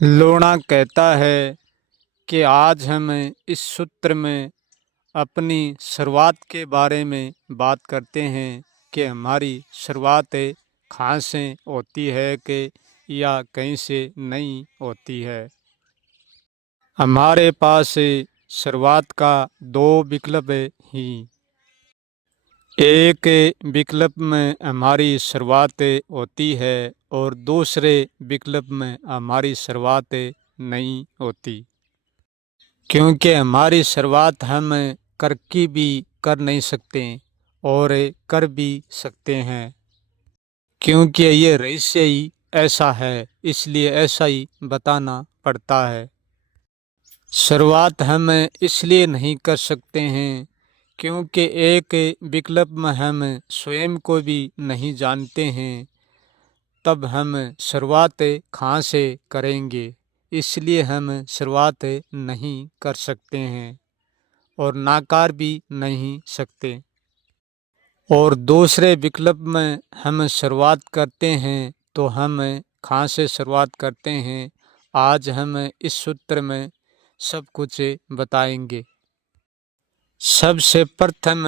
लोणा कहता है कि आज हम इस सूत्र में अपनी शुरुआत के बारे में बात करते हैं कि हमारी शुरुआत कहाँ से होती है कि या कहीं से नहीं होती है। हमारे पास शुरुआत का दो विकल्प ही। एक विकल्प में हमारी शुरुआत होती है और दूसरे विकल्प में हमारी शुरुआत नहीं होती, क्योंकि हमारी शुरुआत हम करके भी कर नहीं सकते और कर भी सकते हैं, क्योंकि ये रहस्य ही ऐसा है, इसलिए ऐसा ही बताना पड़ता है। शुरुआत हम इसलिए नहीं कर सकते हैं क्योंकि एक विकल्प में हम स्वयं को भी नहीं जानते हैं, तब हम शुरुआत कहाँ से करेंगे, इसलिए हम शुरुआत नहीं कर सकते हैं और नाकार भी नहीं सकते। और दूसरे विकल्प में हम शुरुआत करते हैं तो हम कहाँ से शुरुआत करते हैं, आज हम इस सूत्र में सब कुछ बताएंगे। सबसे प्रथम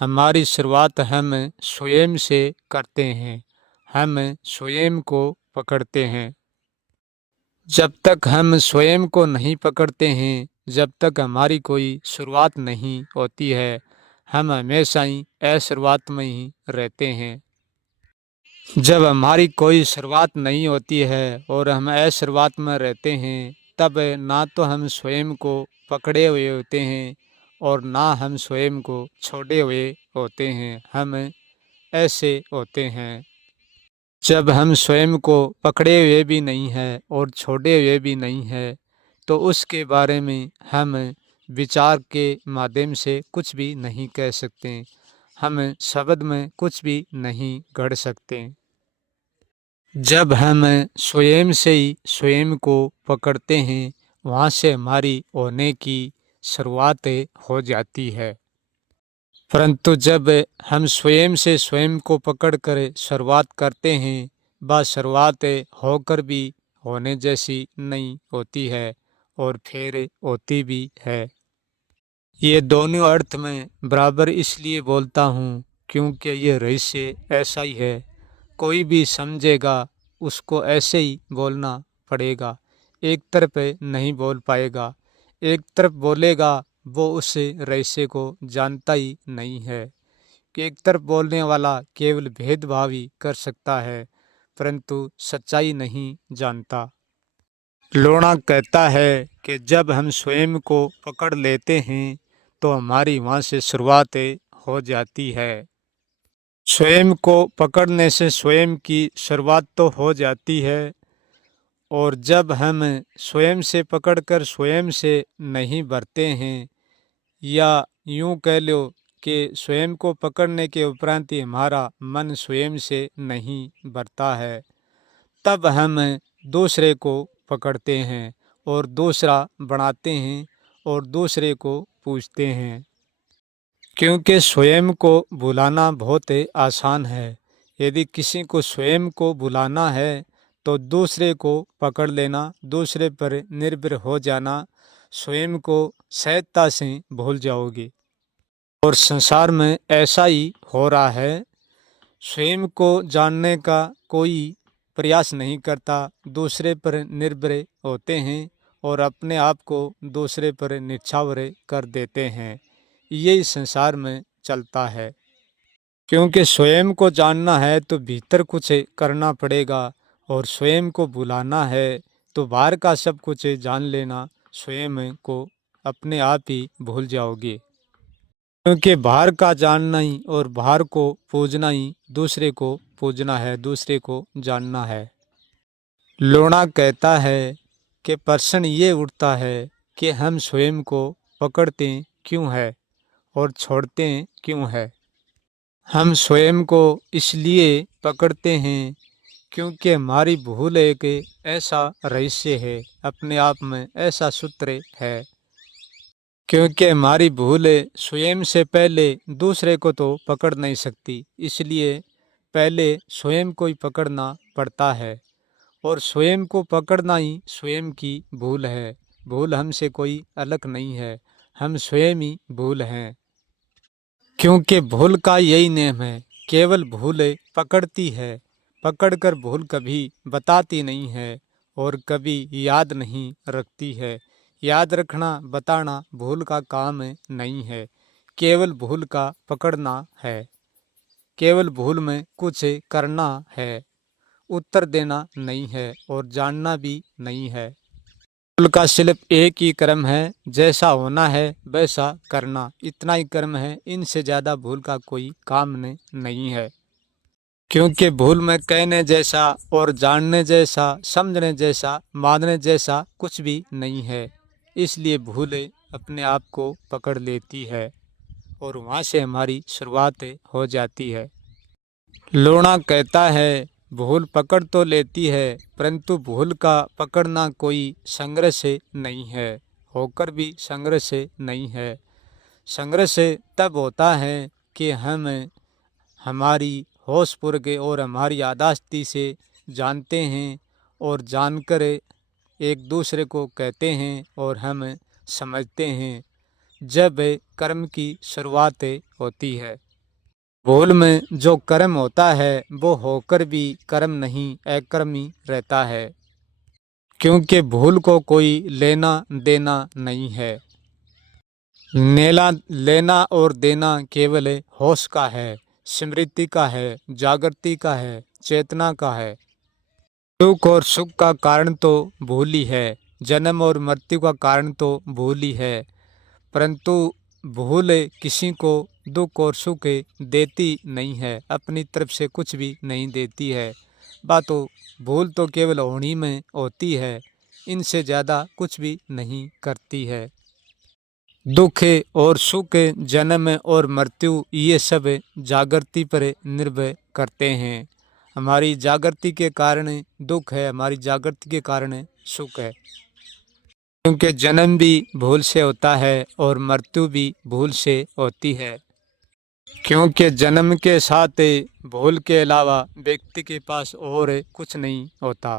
हमारी शुरुआत हम स्वयं से करते हैं, हम स्वयं को पकड़ते हैं। जब तक हम स्वयं को नहीं पकड़ते हैं, जब तक हमारी कोई शुरुआत नहीं होती है, हम हमेशा ही असुरुआत में ही रहते हैं। जब हमारी कोई शुरुआत नहीं होती है और हम असुरुआत में रहते हैं, तब ना तो हम स्वयं को पकड़े हुए होते हैं और ना हम स्वयं को छोड़े हुए होते हैं, हम ऐसे होते हैं। जब हम स्वयं को पकड़े हुए भी नहीं हैं और छोड़े हुए भी नहीं हैं, तो उसके बारे में हम विचार के माध्यम से कुछ भी नहीं कह सकते, हम शब्द में कुछ भी नहीं गढ़ सकते। जब हम स्वयं से ही स्वयं को पकड़ते हैं, वहाँ से हमारी होने की शुरुआत हो जाती है। परंतु जब हम स्वयं से स्वयं को पकड़कर शुरुआत करते हैं, वह शुरुआत होकर भी होने जैसी नहीं होती है और फिर होती भी है। ये दोनों अर्थ में बराबर इसलिए बोलता हूँ क्योंकि ये रहस्य ऐसा ही है। कोई भी समझेगा उसको ऐसे ही बोलना पड़ेगा, एक तरफ नहीं बोल पाएगा। एक तरफ बोलेगा वो उस रहस्य को जानता ही नहीं है, कि एक तरफ बोलने वाला केवल भेदभाव ही कर सकता है परंतु सच्चाई नहीं जानता। लोणा कहता है कि जब हम स्वयं को पकड़ लेते हैं तो हमारी वहाँ से शुरुआत हो जाती है। स्वयं को पकड़ने से स्वयं की शुरुआत तो हो जाती है, और जब हम स्वयं से पकड़कर स्वयं से नहीं भरते हैं, या यूं कह लो कि स्वयं को पकड़ने के उपरांत ही हमारा मन स्वयं से नहीं भरता है, तब हम दूसरे को पकड़ते हैं और दूसरा बनाते हैं और दूसरे को पूछते हैं। क्योंकि स्वयं को भुलाना बहुत आसान है। यदि किसी को स्वयं को भुलाना है तो दूसरे को पकड़ लेना, दूसरे पर निर्भर हो जाना, स्वयं को सहजता से भूल जाओगे। और संसार में ऐसा ही हो रहा है। स्वयं को जानने का कोई प्रयास नहीं करता, दूसरे पर निर्भर होते हैं और अपने आप को दूसरे पर निछावर कर देते हैं। यही संसार में चलता है। क्योंकि स्वयं को जानना है तो भीतर कुछ करना पड़ेगा, और स्वयं को भुलाना है तो बाहर का सब कुछ जान लेना, स्वयं को अपने आप ही भूल जाओगे। क्योंकि बाहर का जानना ही और बाहर को पूजना ही दूसरे को पूजना है, दूसरे को जानना है। लोणा कहता है कि प्रश्न ये उठता है कि हम स्वयं को पकड़ते क्यों है और छोड़ते क्यों है। हम स्वयं को इसलिए पकड़ते हैं क्योंकि हमारी भूल एक ऐसा रहस्य है, अपने आप में ऐसा सूत्र है। क्योंकि हमारी भूल स्वयं से पहले दूसरे को तो पकड़ नहीं सकती, इसलिए पहले स्वयं को ही पकड़ना पड़ता है। और स्वयं को पकड़ना ही स्वयं की भूल है। भूल हमसे कोई अलग नहीं है, हम स्वयं ही भूल हैं। क्योंकि भूल का यही नियम है, केवल भूल पकड़ती है, पकड़कर भूल कभी बताती नहीं है और कभी याद नहीं रखती है। याद रखना बताना भूल का काम नहीं है, केवल भूल का पकड़ना है। केवल भूल में कुछ करना है, उत्तर देना नहीं है और जानना भी नहीं है। भूल का सिर्फ एक ही कर्म है, जैसा होना है वैसा करना, इतना ही कर्म है। इनसे ज़्यादा भूल का कोई काम नहीं है। क्योंकि भूल में कहने जैसा और जानने जैसा, समझने जैसा, मानने जैसा कुछ भी नहीं है। इसलिए भूल अपने आप को पकड़ लेती है और वहाँ से हमारी शुरुआत हो जाती है। लोणा कहता है, भूल पकड़ तो लेती है, परंतु भूल का पकड़ना कोई संघर्ष नहीं है, होकर भी संघर्ष नहीं है। संघर्ष तब होता है कि हम हमारी होशपूर्वक और हमारी याददाश्ती से जानते हैं और जानकर एक दूसरे को कहते हैं और हम समझते हैं, जब कर्म की शुरुआत होती है। भूल में जो कर्म होता है वो होकर भी कर्म नहीं, अकर्म ही रहता है। क्योंकि भूल को कोई लेना देना नहीं है। लेना और देना केवल होश का है, स्मृति का है, जागृति का है, चेतना का है। दुख और सुख का कारण तो भूल ही है, जन्म और मृत्यु का कारण तो भूल ही है। परंतु भूल किसी को दुख और सुख देती नहीं है, अपनी तरफ से कुछ भी नहीं देती है। बातों भूल तो केवल होनी में होती है, इनसे ज़्यादा कुछ भी नहीं करती है। दुख और सुख, जन्म और मृत्यु, ये सब जागृति पर निर्भर करते हैं। हमारी जागृति के कारण दुख है, हमारी जागृति के कारण सुख है। क्योंकि जन्म भी भूल से होता है और मृत्यु भी भूल से होती है। क्योंकि जन्म के साथ भूल के अलावा व्यक्ति के पास और कुछ नहीं होता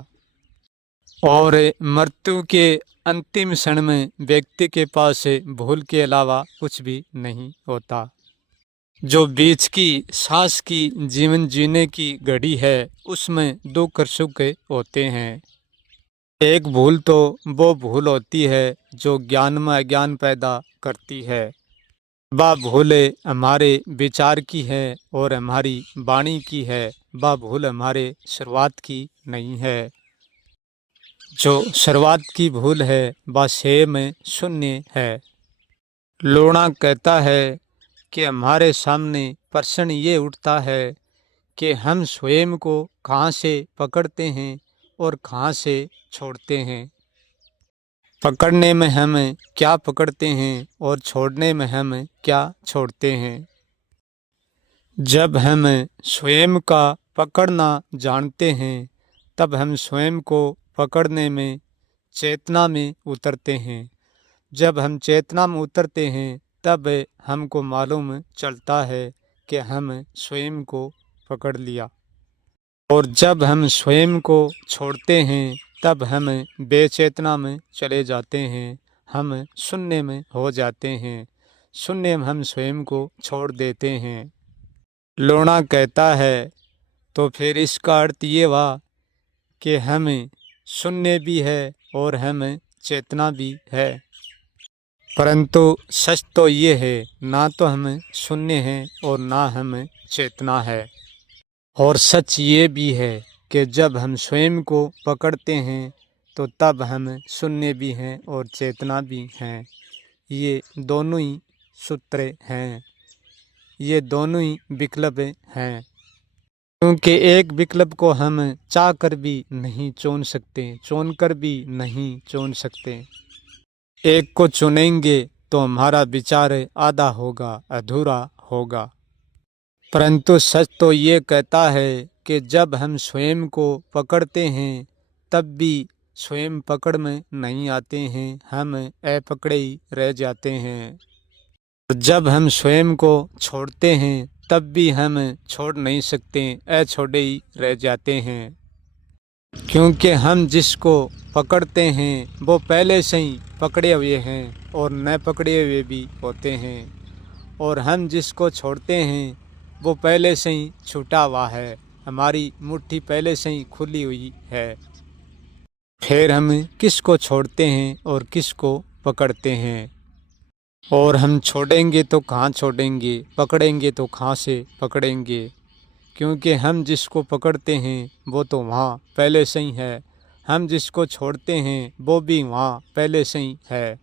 और मृत्यु के अंतिम क्षण में व्यक्ति के पास भूल के अलावा कुछ भी नहीं होता। जो बीच की सांस की जीवन जीने की घड़ी है, उसमें दुख और सुख होते हैं। एक भूल तो वो भूल होती है जो ज्ञान में अज्ञान पैदा करती है। वह भूल हमारे विचार की है और हमारी वाणी की है, वह भूल हमारे शुरुआत की नहीं है। जो शुरुआत की भूल है वह से में शून्य है। लोणा कहता है कि हमारे सामने प्रश्न ये उठता है कि हम स्वयं को कहाँ से पकड़ते हैं और कहाँ से छोड़ते हैं। पकड़ने में हम क्या पकड़ते हैं और छोड़ने में हम क्या छोड़ते हैं। जब हम स्वयं का पकड़ना जानते हैं, तब हम स्वयं को पकड़ने में चेतना में उतरते हैं। जब हम चेतना में उतरते हैं, तब हमको मालूम चलता है कि हम स्वयं को पकड़ लिया। और जब हम स्वयं को छोड़ते हैं, तब हम बेचेतना में चले जाते हैं, हम शून्य में हो जाते हैं। शून्य में हम स्वयं को छोड़ देते हैं। लोणा कहता है, तो फिर इसका अर्थ ये हुआ कि हम शून्य भी है और हम चेतना भी है। परंतु सच तो ये है, ना तो हम शून्य हैं और ना हम चेतना है। और सच ये भी है कि जब हम स्वयं को पकड़ते हैं तो तब हम शून्य भी हैं और चेतना भी हैं। ये दोनों ही सूत्र हैं, ये दोनों ही विकल्प हैं। क्योंकि एक विकल्प को हम चाह कर भी नहीं चुन सकते, चुन कर भी नहीं चुन सकते। एक को चुनेंगे तो हमारा विचार आधा होगा, अधूरा होगा। परंतु सच तो ये कहता है कि जब हम स्वयं को पकड़ते हैं, तब भी स्वयं पकड़ में नहीं आते हैं, हम अपकड़े ही रह जाते हैं। जब हम स्वयं को छोड़ते हैं, तब भी हम छोड़ नहीं सकते, अछोड़े ही रह जाते हैं। क्योंकि हम जिसको पकड़ते हैं वो पहले से ही पकड़े हुए हैं और न पकड़े हुए भी होते हैं, और हम जिसको छोड़ते हैं वो पहले से ही छूटा हुआ है, हमारी मुट्ठी पहले से ही खुली हुई है। फिर हम किसको छोड़ते हैं और किसको पकड़ते हैं, और हम छोड़ेंगे तो कहाँ छोड़ेंगे, पकड़ेंगे तो कहाँ से पकड़ेंगे। क्योंकि हम जिसको पकड़ते हैं वो तो वहाँ पहले से ही है, हम जिसको छोड़ते हैं वो भी वहाँ पहले से ही है।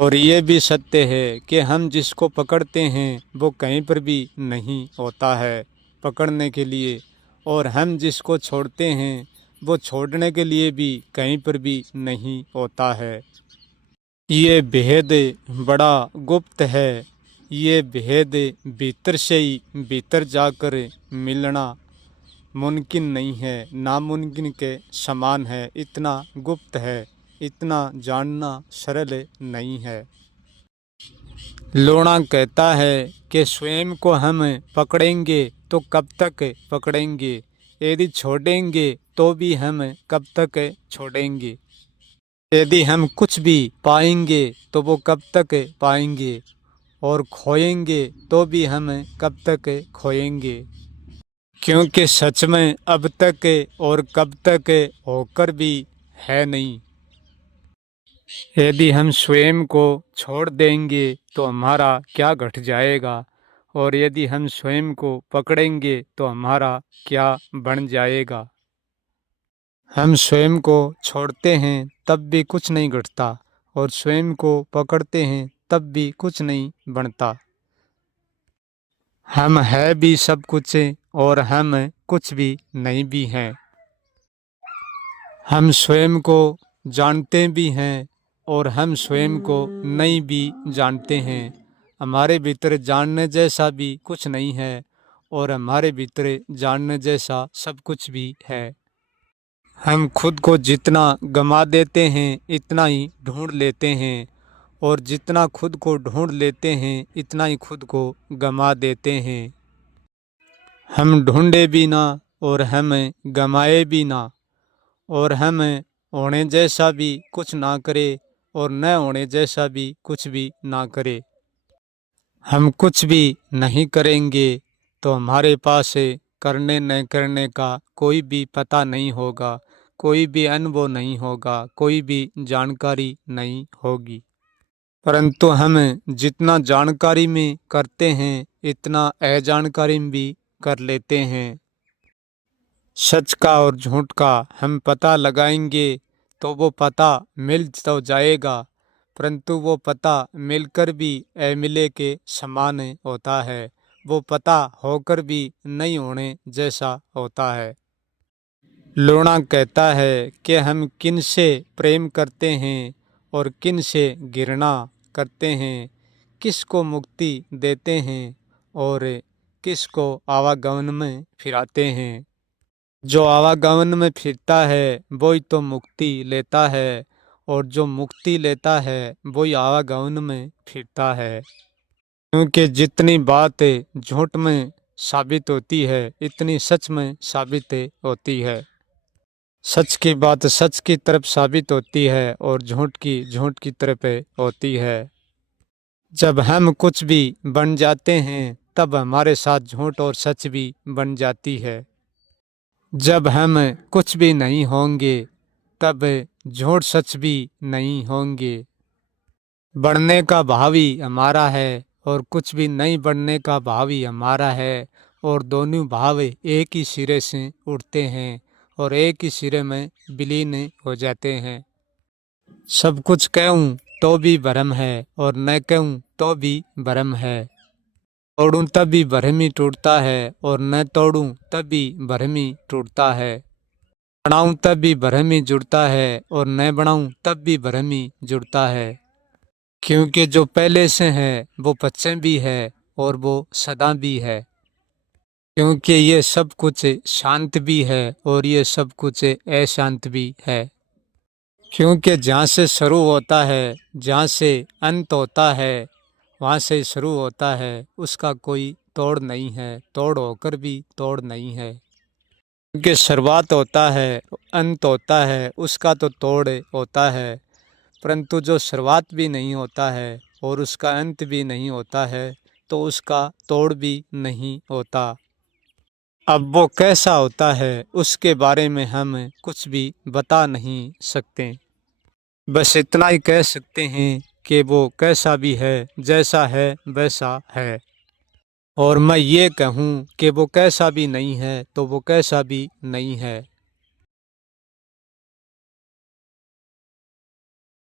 और ये भी सत्य है कि हम जिसको पकड़ते हैं वो कहीं पर भी नहीं होता है पकड़ने के लिए, और हम जिसको छोड़ते हैं वो छोड़ने के लिए भी कहीं पर भी नहीं होता है। ये भेद बड़ा गुप्त है, ये भेद भीतर से ही भीतर जाकर मिलना मुमकिन नहीं है, नामुमकिन के समान है, इतना गुप्त है, इतना जानना सरल नहीं है। लोणा कहता है कि स्वयं को हम पकड़ेंगे तो कब तक पकड़ेंगे, यदि छोड़ेंगे तो भी हम कब तक छोड़ेंगे, यदि हम कुछ भी पाएंगे तो वो कब तक पाएंगे, और खोएंगे तो भी हम कब तक खोएंगे। क्योंकि सच में अब तक और कब तक होकर भी है नहीं। यदि हम स्वयं को छोड़ देंगे तो हमारा क्या घट जाएगा, और यदि हम स्वयं को पकड़ेंगे तो हमारा क्या बन जाएगा। हम स्वयं को छोड़ते हैं तब भी कुछ नहीं घटता, और स्वयं को पकड़ते हैं तब भी कुछ नहीं बनता। हम है भी सब कुछ और हम कुछ भी नहीं भी हैं। हम स्वयं को जानते भी हैं और हम स्वयं को नहीं भी जानते हैं। हमारे भीतर जानने जैसा भी कुछ नहीं है और हमारे भीतर जानने जैसा सब कुछ भी है। हम खुद को जितना गमा देते हैं इतना ही ढूंढ लेते हैं, और जितना खुद को ढूंढ लेते हैं इतना ही खुद को गमा देते हैं। हम ढूंढे भी ना और हम गमाए भी ना, और हम होने जैसा भी कुछ ना करे और न होने जैसा भी कुछ भी ना करे। हम कुछ भी नहीं करेंगे तो हमारे पास करने न करने का कोई भी पता नहीं होगा, कोई भी अनुभव नहीं होगा, कोई भी जानकारी नहीं होगी। परंतु हम जितना जानकारी में करते हैं इतना अजानकारी में भी कर लेते हैं। सच का और झूठ का हम पता लगाएंगे तो वो पता मिल तो जाएगा, परंतु वो पता मिलकर भी अमिले के समान होता है, वो पता होकर भी नहीं होने जैसा होता है। लोणा कहता है कि हम किन से प्रेम करते हैं और किन से घृणा करते हैं, किसको मुक्ति देते हैं और किसको आवागमन में फिराते हैं। जो आवागमन में फिरता है वही तो मुक्ति लेता है, और जो मुक्ति लेता है वही आवागमन में फिरता है। क्योंकि जितनी बात झूठ में साबित होती है इतनी सच में साबित होती है। सच की बात सच की तरफ साबित होती है और झूठ की झूठ की तरफ होती है। जब हम कुछ भी बन जाते हैं तब हमारे साथ झूठ और सच भी बन जाती है। जब हम कुछ भी नहीं होंगे तब झूठ सच भी नहीं होंगे। बढ़ने का भाव ही हमारा है और कुछ भी नहीं बढ़ने का भाव ही हमारा है, और दोनों भाव एक ही सिरे से उठते हैं और एक ही सिरे में विलीन हो जाते हैं। सब कुछ कहूँ तो भी भ्रम है और न कहूँ तो भी भ्रम है। तोड़ूं तब भी भ्रम ही टूटता है और न तोड़ूं तब भी भ्रम ही टूटता है। बनाऊं तब भी भ्रम ही जुड़ता है और न बनाऊं तब भी भ्रम ही जुड़ता है। क्योंकि जो पहले से है वो पश्चिम भी है और वो सदा भी है। क्योंकि ये सब कुछ शांत भी है और ये सब कुछ अशांत भी है। क्योंकि जहाँ से शुरू होता है, जहाँ से अंत होता है, वहाँ से शुरू होता है, उसका कोई तोड़ नहीं है, तोड़ होकर भी तोड़ नहीं है। क्योंकि शुरुआत होता है, अंत होता है, उसका तो तोड़ होता है, परंतु जो शुरुआत भी नहीं होता है और उसका अंत भी नहीं होता है तो उसका तोड़ भी नहीं होता। अब वो कैसा होता है उसके बारे में हम कुछ भी बता नहीं सकते, बस इतना ही कह सकते हैं कि वो कैसा भी है, जैसा है वैसा है। और मैं ये कहूँ कि वो कैसा भी नहीं है तो वो कैसा भी नहीं है।